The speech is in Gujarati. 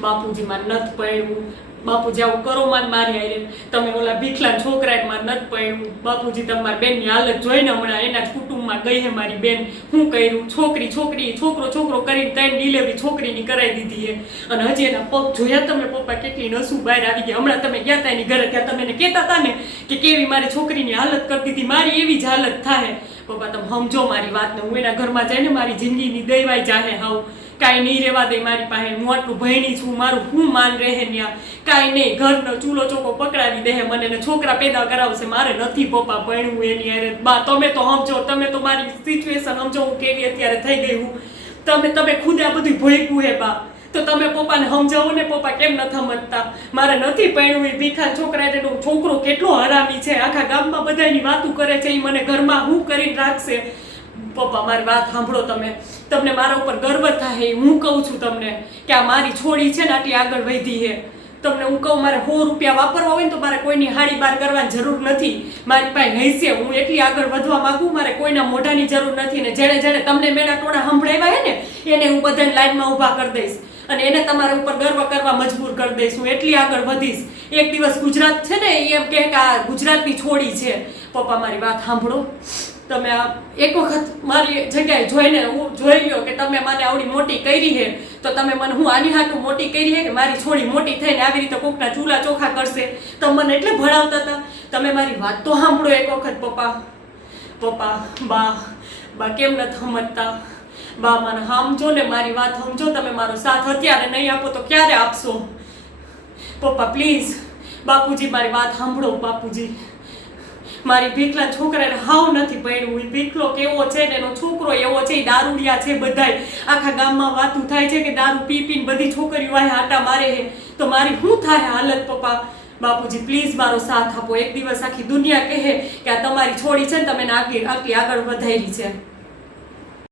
બાપુજી માં નથ પડ્યું, બાપુજી આવું કરો મારી આરે, તમે ઓલા ભીખલા છોકરા માં નથ પડ્યું, બાપુજી તમારી બેનની હાલત જોઈને હમણાં એના જ કુટુંબમાં ગઈ હે મારી બેન, શું કર્યું, છોકરો કરીને 3 ડિલિવરી છોકરીની કરાવી દીધી હે, અને હજી એના પગ જોયા તમે પપ્પા કેટલી નસું બહાર આવી ગયા. હમણાં તમે ગયા તા એની ઘરે ત્યાં તમે એને કહેતા હતા ને કે કેવી મારી છોકરીની હાલત કરતી હતી, મારી એવી જ હાલત થાય. પપ્પા તમે સમજો મારી વાતને, હું એના ઘરમાં જઈને મારી જિંદગીની દઈવાઈ જાહે હાવ, કાંઈ નહીં રહેવા દે મારી પાસે, હું આટલું ભયણી છું, મારું શું માન રહે ત્યાં, કાંઈ નહીં, ઘરનો ચૂલો ચોખ્ખો પકડાવી દે મને ને છોકરા પેદા કરાવશે, મારે નથી પપ્પા ભણવું એની અરે. બા તમે તો સમજો, તમે તો મારી સિચ્યુએશન સમજો હું કેવી અત્યારે થઈ ગઈ હું, તમે ખુદ આ બધું ભોગવું હે બા, તો તમે પપ્પાને સમજાવો ને, પપ્પા કેમ નથી સમજતા, મારે નથી પરણવું, ભીખા છોકરા એનો છોકરો કેટલો હરામી છે, આખા ગામમાં બધાની વાતું કરે છે, એ મને ઘરમાં હું કરીને રાખશે. પપ્પા મારી વાત સાંભળો, તમને મારા ઉપર ગર્વ થાય, હું કહું છું તમને કે આ મારી છોડી છે ને આટલી આગળ વધી છે. તમને હું કહું મારે 100 રૂપિયા વાપરવા હોય ને તો મારે કોઈની હાડી બાર કરવાની જરૂર નથી, મારી પાસે હૈસે, હું એટલી આગળ વધવા માંગુ, મારે કોઈના મોઢાની જરૂર નથી. ને જેણે તમને મેળા ટોળા સંભળાવ્યા હે ને એને હું બધાને લાઈનમાં ઊભા કરી દઈશ, અને એને તમારા ઉપર ગર્વ કરવા મજબૂર કરી દઈશ, હું એટલી આગળ વધીશ. એક દિવસ ગુજરાત છે ને એમ કે આ ગુજરાતની છોડી છે. પપ્પા મારી વાત સાંભળો, તમે આ એક વખત મારી જગ્યાએ જોઈને હું જોઈ લો કે તમે મને આવડી મોટી કરી છે, તો તમે મને હું આની હાટું મોટી કરી છે કે મારી છોડી મોટી થઈને આવી રીતે કોકના ચૂલા ચોખા કરશે, તમે મને એટલે ભણાવતા હતા. તમે મારી વાત તો સાંભળો એક વખત. પપ્પા બા કેમ નથી સમજતા, બા મને સમજો ને, મારી વાત સમજો, તમે મારો સાથ અત્યારે નહીં આપો તો ક્યારે આપશો? પપ્પા પ્લીઝ, બાપુજી મારી વાત સાંભળો. બાપુજી મારી ભીખલા છોકરાને હાવ નથી પડ્યું, ભીખલો કેવો છે ને એનો છોકરો એવો છે, દારૂડિયા છે બધાય, આખા ગામમાં વાતું થાય છે કે દારૂ પીને બધી છોકરીઓ આ આટા મારે છે, તો મારી શું થાય હાલત? પપ્પા બાપુજી પ્લીઝ મારો સાથ આપો. એક દિવસ આખી દુનિયા કહે કે આ તમારી છોડી છે ને તમે આટલી આગળ વધારી છે.